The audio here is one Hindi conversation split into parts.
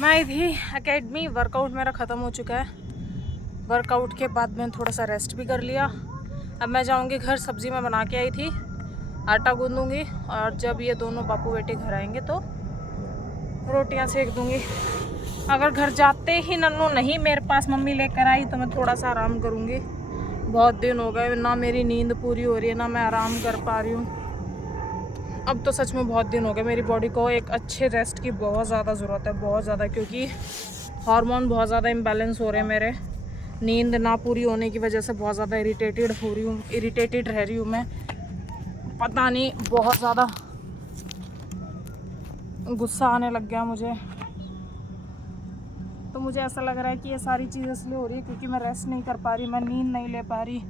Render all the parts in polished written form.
मैं आई थी एकेडमी। वर्कआउट मेरा ख़त्म हो चुका है। वर्कआउट के बाद मैंने थोड़ा सा रेस्ट भी कर लिया। अब मैं जाऊंगी घर। सब्ज़ी मैं बना के आई थी, आटा गूंदूंगी और जब ये दोनों बापू बेटे घर आएंगे तो रोटियां सेक दूंगी। अगर घर जाते ही नन्नू नहीं मेरे पास मम्मी लेकर आई तो मैं थोड़ा सा आराम करूंगी। बहुत दिन हो गए ना मेरी नींद पूरी हो रही है ना मैं आराम कर पा रही हूँ। अब तो सच में बहुत दिन हो गए। मेरी बॉडी को एक अच्छे रेस्ट की बहुत ज़्यादा ज़रूरत है, बहुत ज़्यादा, क्योंकि हार्मोन बहुत ज़्यादा इम्बैलेंस हो रहे हैं मेरे। नींद ना पूरी होने की वजह से बहुत ज़्यादा इरिटेटेड रह रही हूँ मैं। पता नहीं, बहुत ज़्यादा गुस्सा आने लग गया मुझे। तो मुझे ऐसा लग रहा है कि ये सारी चीज़ इसलिए हो रही है क्योंकि मैं रेस्ट नहीं कर पा रही, मैं नींद नहीं ले पा रही।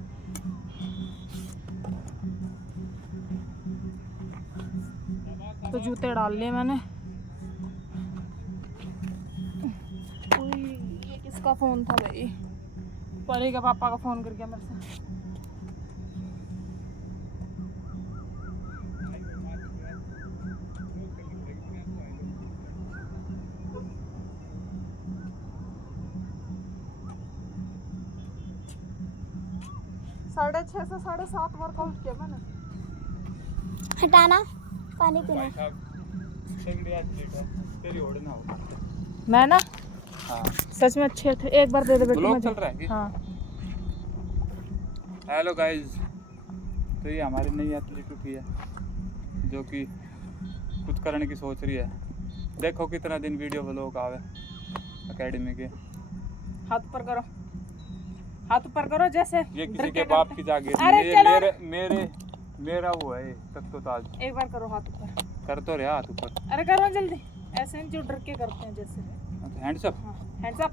तो जूते डाल लिए मैंने। ये किसका फ़ोन था भाई? परी का पापा का फ़ोन कर गया मेरे से। साढ़े 6 से 7:30 वर्कआउट किया मैंने। हटाना, पानी पीना। मैं ना हाँ। सच में अच्छे थे। एक बार दे दे बेटा ब्लॉग मुझे। चल रहा है? हाँ। हेलो गाइस, तो ये हमारी नई एथलीट उठी है जो कि कुछ करने की सोच रही है। देखो कितना दिन वीडियो ब्लॉग आवे एकेडमी के। हाथ ऊपर करो, हाथ ऊपर करो जैसे ये डर किसी के के बाप करते। की जागीर अरे नहीं, चलो। ये मेरा वो है तख्तो ताज। एक बार करो हाथ ऊपर। कर तो रहा हाथ ऊपर। अरे करो जल्दी, ऐसे नहीं जो डर के करते हैं जैसे। Hands up. हाँ, हैंड्स अप।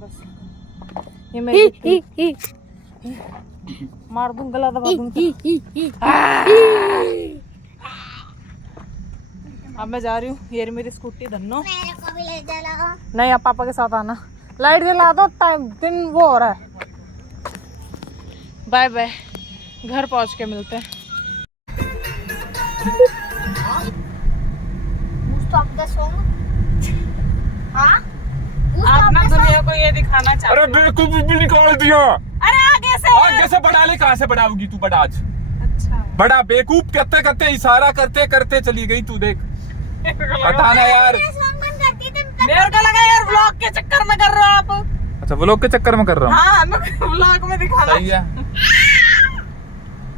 बस ये मेरी मार दूं, गला दबा दूं। अब मैं जा रही हूँ। ये रही मेरी स्कूटी धन्नो। मेरे को भी ले चलो। नहीं, आप पापा के साथ आना। लाइट जला दो, टाइम दिन वो हो रहा है। बाय बाय, घर पहुँच के मिलते हैं। Stop the song. हाँ? आप ना दुनिया को ये दिखाना चाहते अरे बेवकूफ भी निकाल दिया। अरे आगे से। आगे से बढ़ा ले, कहाँ से बढ़ाओगी तू? बढ़ा आज। अच्छा, बड़ा बेवकूफ करते करते इशारा करते करते चली गई तू। देख बताना यार। Song बंद करती थी। मेरे को लगा यार व्लॉग के चक्कर में कर रहे हो आप। अच्छा, व्लॉग के चक्कर में कर रहा हूँ। हाँ, मैं व्लॉग में दिखाना। सही है।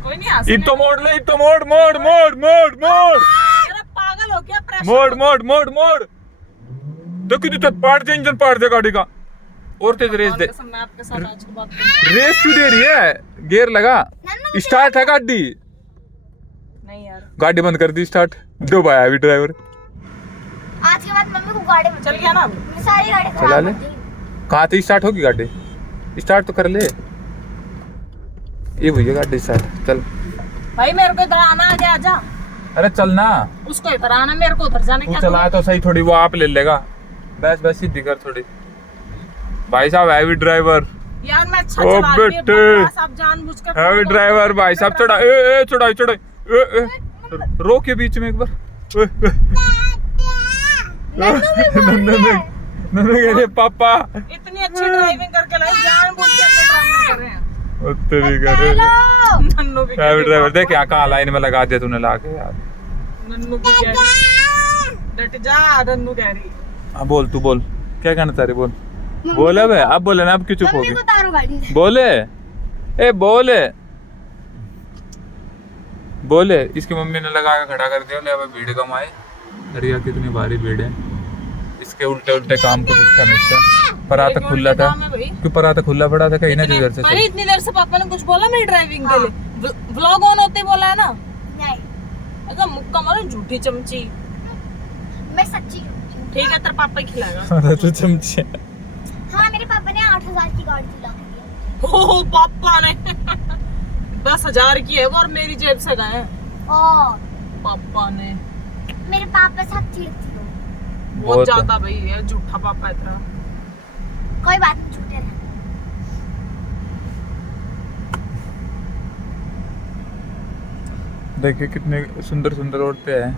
कोई नहीं हंसने। इतो मोड़ ले, इतो मोड़ मोड़ मोड़ मोड़ मोड़ अरे पागल हो क्या? प्रेशर मोड़ मोड़ मोड़ मोड़। देखो तो पार्ट दे, इंजन पार्ट दे गाड़ी का। और तेज रेस दे। मैं आपके साथ आज की बात करूं। रेस क्यों दे रही है? गियर लगा, स्टार्ट है गाड़ी। नहीं यार, गाड़ी बंद कर दी, स्टार्ट दो भाई अभी ड्राइवर। आज के बाद मम्मी को गाड़ी में चल गया ना। सारी गाड़ी चला खराब ले। कर दी। कहाँ से स्टार्ट होगी गाड़ी? स्टार्ट तो कर ले। ये भैया गाड़ी स्टार्ट। चल भाई मेरे को इधर आना, आगे आजा। अरे चल ना। उसको इधर आना, मेरे को उधर जाने। तू क्या चलाए तो सही, थोड़ी वो आप ले लेगा। बस सीधी कर थोड़ी। भाई साहब हैवी ड्राइवर। यार मैं अच्छा ओ चला रही हूँ, बेटे। बकवास आप जानबूझकर। हैवी ड्राइवर भाई साहब। चढ़ा ए चढ़ाई चढ़ाई। ए रोक के बीच में एक बार। नन्नू कह रहे पापा। इतनी अच्छी ड्राइविंग करके लाई, जानबूझकर ड्राइविंग कर रहे हैं। तेरी कर नन्नू भी हैवी ड्राइवर। देख यहाँ कहाँ लाइन में लगा दिया तूने लाके यार। नन्नू भी कह रही, डट जा। नन्नू कह रही। हाँ बोल, तू बोल क्या कहना चाह रही? बोल बोले अब। अब बोले ना, अब क्यों चुप मम्मी होगी? को उतारो गाड़ी से। बोले ए बोले बोले। इसकी मम्मी ने लगा के खड़ा कर दिया। ले अब भीड़ कम आए। अरे यार कितनी भारी भीड़ है। इसके उल्टे उल्टे काम को पूछता हमेशा। पराता खुला था क्यों? पराता खुला पड़ा था कहीं ना जिधर से। अरे इतनी देर से पापा ने कुछ बोला मेरी ड्राइविंग के लिए? व्लॉग ऑन होते बोला है ना। नहीं, अच्छा मुक्का मारो झूठी चमची। मैं सच्ची हूँ। ठीक है, तेरे पापा ही खिलाएगा। तू चमचे। हाँ, मेरे पापा ने 8,000 की गाड़ी दिला के दी। ओ पापा ने 10,000 की है वो, और मेरी जेब से गए हैं। और पापा ने। मेरे पापा साथ चिढ़ती हो। बहुत ज्यादा भाई है, झूठा पापा है तेरा। कोई बात नहीं, झूठे रहना। देखिए कितने सुंदर सुंदर औरतें हैं।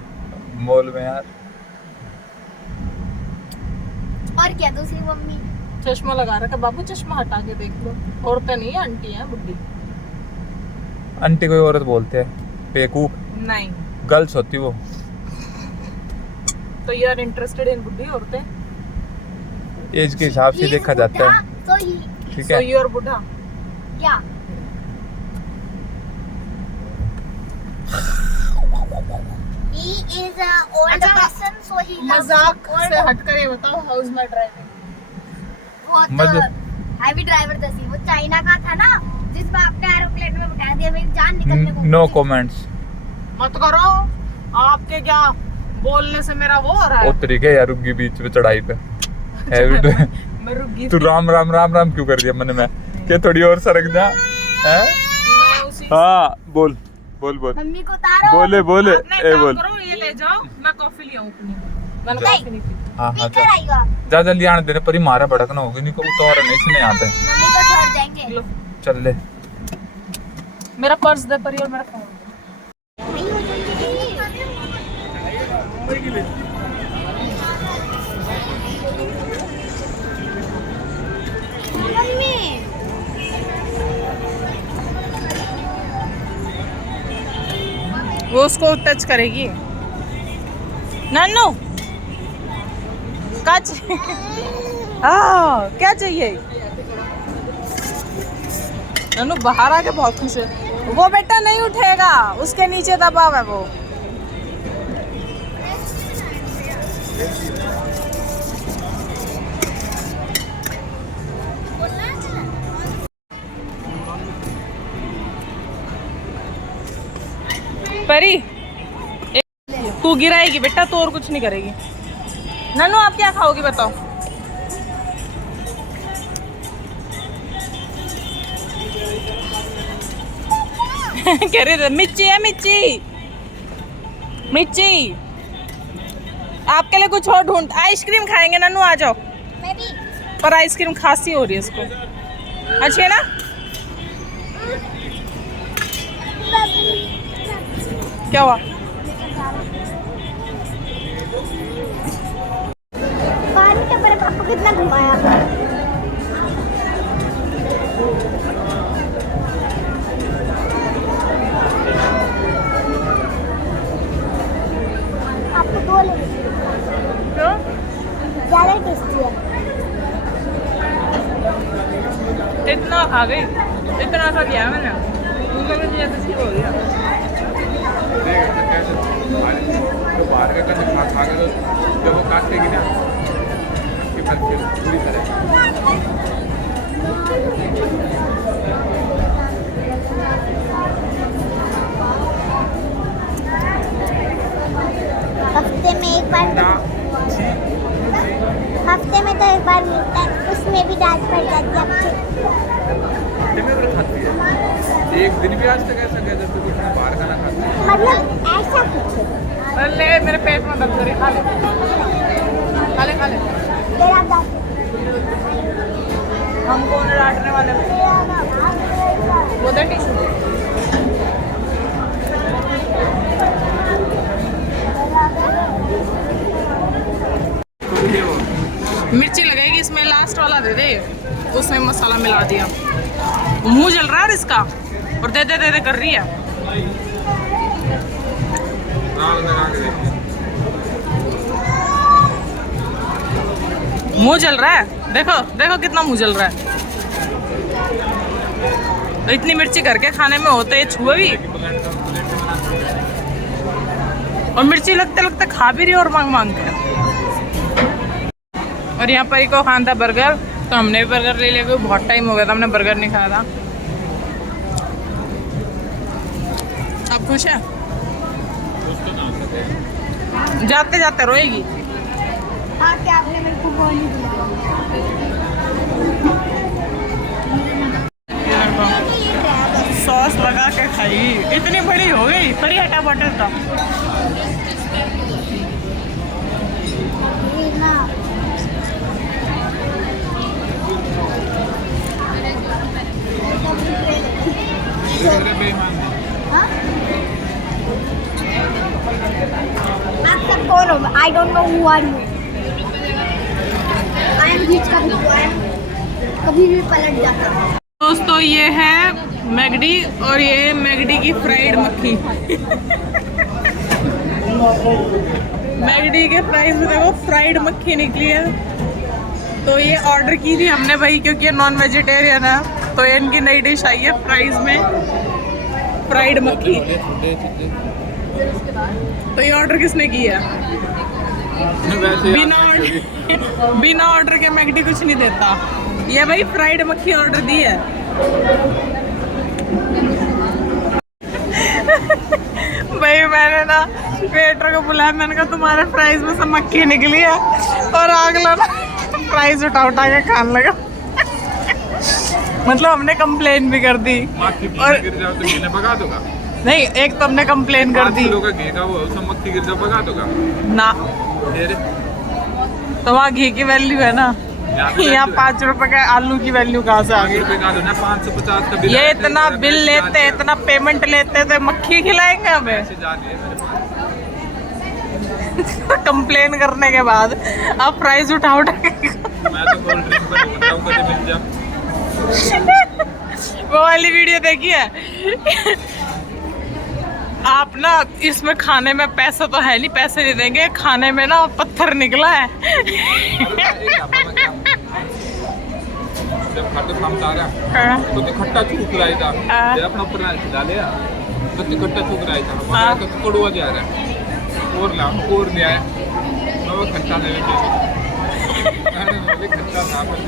मॉल में यार। और क्या दूसरी मम्मी? चश्मा लगा रखा बाबू, चश्मा हटा के देख लो। औरतें नहीं है, आंटी है बुड्ढी। आंटी कोई औरत बोलते हैं, बेवकूफ नहीं गर्ल्स होती वो। तो यू आर इंटरेस्टेड इन बुड्ढी औरतें? एज के हिसाब से देखा जाता है, तो ही ठीक सो है। यू आर बुड्ढा? या he is a old अच्छा, person so he loves मजाक old। से हटकर ये बताओ, हाउ इज माय ड्राइविंग? बहुत हैवी ड्राइवर था सी, वो चाइना का था ना, जिसमें आपने एरोप्लेन में बिठा दिया, मेरी जान निकलने को। No comments. मत करो, आपके क्या बोलने से मेरा वो हो रहा वो है। तरीके यार रुकी बीच में चढ़ाई पे हैवी मैं रुक गई तू थी। राम राम राम राम क्यों कर दिया मन में? क्या थोड़ी और सरक जा है? मैं उसी हाँ बोल बोल बोल मम्मी को उतारो। बोले बोले आपने एक ए काम बोल। करो, ये ले जाओ, मैं कॉफी ले आऊं अपनी। मैंने जा। कॉफी नहीं पी। हाँ हाँ पीकर आएगा, जा जल्दी आने देने पर ही मारा भड़कना होगी, नहीं को तो नहीं सुने आते। मम्मी को छोड़ देंगे। लो, चल ले। मेरा पर्स दे परी और मेरा फोन। मम्मी वो उसको टच करेगी। नानू क्या चाहिए? हाँ क्या चाहिए? नानू बाहर आके बहुत खुश है। वो बेटा नहीं उठेगा, उसके नीचे दबाव है वो। परी तू गिराएगी बेटा, तो और कुछ नहीं करेगी। नन्नू आप क्या खाओगी बताओ? कह रहे थे मिर्ची है, मिर्ची मिर्ची। आपके लिए कुछ और ढूंढ। आइसक्रीम खाएंगे नन्नू, आ जाओ। मैं भी। पर आइसक्रीम खांसी हो रही है इसको। अच्छी है ना? क्या हुआ? पानी के पर आपको कितना घुमाया? आपको दो ले क्यों? ज्यादा टेस्टी है। इतना खा गई, इतना सा दिया मैंने। मुझे भी नहीं अच्छी हो गया। तो बाहर का कदम खा के जब वो काटेगी ना कि फिर पूरी तरह। हफ्ते में एक बार, हफ्ते में तो एक बार मिलता है, उसमें भी डांट पड़ जाती है। खाती है एक दिन भी आज तक ऐसा गया जब तक उसने बाहर का ना खाती है। मतलब ऐसा कुछ है। अरे मेरे पेट में दर्द हो रही है, खा ले खा ले खा ले। तेरा दांत, हमको उन्हें डांटने वाले वो दे टिश्यू। मिर्ची लगेगी इसमें, लास्ट वाला दे दे। उसमें मसाला मिला दिया। मुंह जल रहा है इसका, और दे दे कर रही है। मुंह जल रहा है, देखो देखो कितना मुंह जल रहा है। तो इतनी मिर्ची करके खाने में होते है छुए भी, और मिर्ची लगते लगते खा भी रही और मांग मांग के। और यहाँ पर को खाना था बर्गर, तो हमने भी बर्गर ले लिया, क्योंकि बहुत टाइम हो गया था हमने बर्गर नहीं खाया था। आप खुश हैं? जाते जाते रोएगी। हाँ क्या आपने मेरे को वो नहीं दिया? सॉस लगा के खाई, इतनी बड़ी हो गई। बड़ी हटा बटर था। ये ना हाँ? आपका no. I don't know who are you. I am rich का बुद्धू. I am कभी भी पलट जाता. दोस्तों ये है मैगडी और ये है मैगडी की फ्राइड मक्खी। मैगडी के प्राइस में देखो फ्राइड मक्खी निकली है। तो ये ऑर्डर की थी हमने भाई, क्योंकि ये नॉन वेजिटेरियन है। तो ये इनकी नई डिश आई है प्राइस में, फ्राइड मक्खी। तो ये ऑर्डर किसने किया? बिना ऑर्डर के मैगडी कुछ नहीं देता। ये भाई फ्राइड मक्खी ऑर्डर दी है। भाई मैंने ना वेटर को बुलाया, मैंने कहा तुम्हारे फ्राइज में से मक्खी निकली है, और अगला ना फ्राइज उठा के खाने लगा। मतलब हमने कंप्लेन भी कर दी, और गिर जाओ तो घी पका दूंगा। नहीं, एक तो हमने कंप्लेन कर दी। घी का वो सब मक्खी गिर जाओ पका दूंगा ना, फिर तो वहाँ घी की वैल्यू है ना, यहाँ 5 रुपए का आलू की वैल्यू कहाँ से आ गई? 550 का बिल। ये इतना बिल लेते, इतना पेमेंट लेते, तो मक्खी खिलाएंगे हमें? कंप्लेन करने के बाद अब प्राइस उठा मैं तो कोल्ड ड्रिंक पर ढूंढ रहा हूं, कभी मिल जाए। वो वाली वीडियो देखी है? आप ना इसमें खाने में पैसा तो है नहीं, पैसे नहीं देंगे, खाने में ना पत्थर निकला है। जब खाते खाम तारा तो खट्टा चूक रहा था, अपना ऊपर खिला लिया तो खट्टा चूक रहा था, हमारा तो कड़वा जा रहा है, और ले आया वो खट्टा ले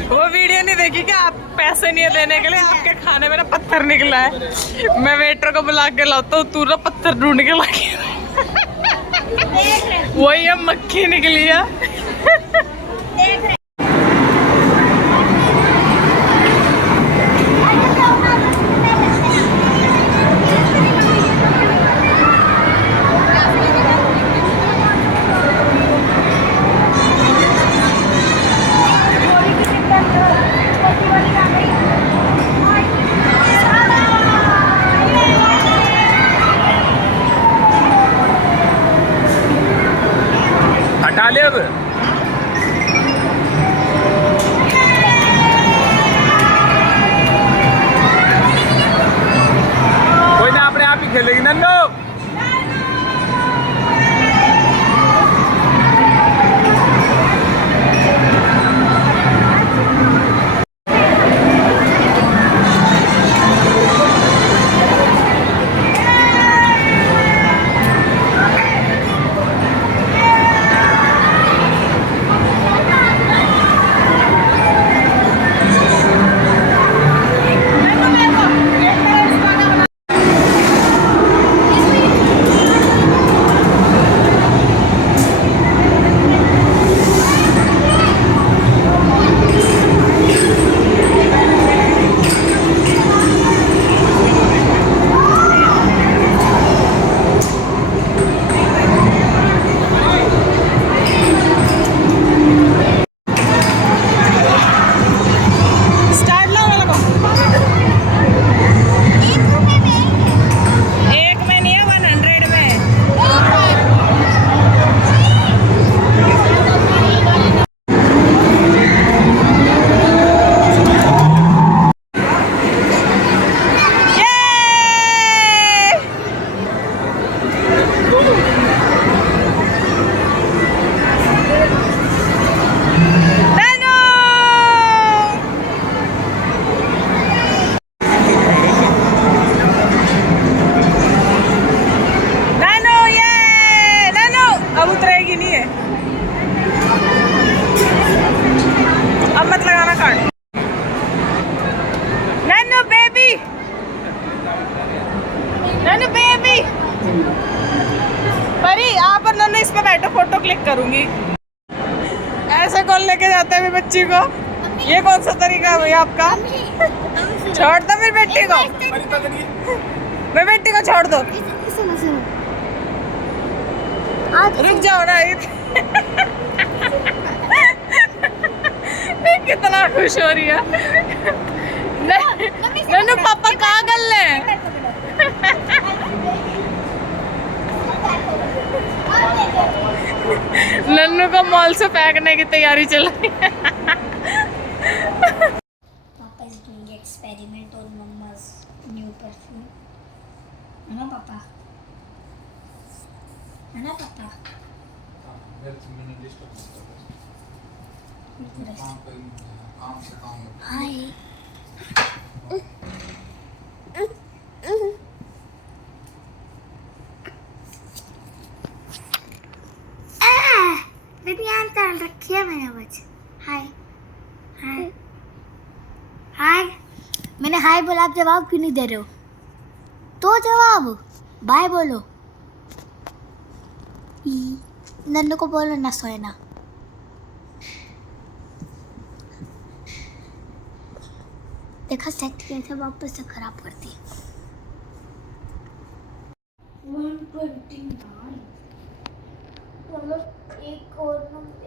वो वीडियो नहीं देखी क्या? आप पैसे नहीं देने के लिए आपके खाने में ना पत्थर निकला है। मैं वेटर को बुला के लाता हूँ, तू ना पत्थर ढूंढ के ला के वही अब मक्खी निकली है। हटा ले अब। कोई ना, अपने आप ही खेलेगी नन्नो। फोटो क्लिक करूंगी। ऐसे कौन लेके जाते हैं बच्ची को? ये कौन सा तरीका है भैया आपका? छोड़ दो मेरी बेटी को, मेरी बेटी को छोड़ दो। रुक जाओ ना। कितना खुश हो रही है। नन्नू पापा कहाँ गल ले? नन्नू को मॉल से फेंकने की तैयारी चल रही है। Papa is doing experiment on mamma's new perfume. है ना पापा? है ना पापा? हाय। विज्ञान डाल रखी है मैंने बच। हाय हाय हाय। मैंने हाय बोला, आप जवाब क्यों नहीं दे रहे हो? तो जवाब बाय बोलो। नन्नू को बोलो ना सोए ना। देखा सेट कैसे वापस से खराब करती है। 129 मतलब एक और नंबर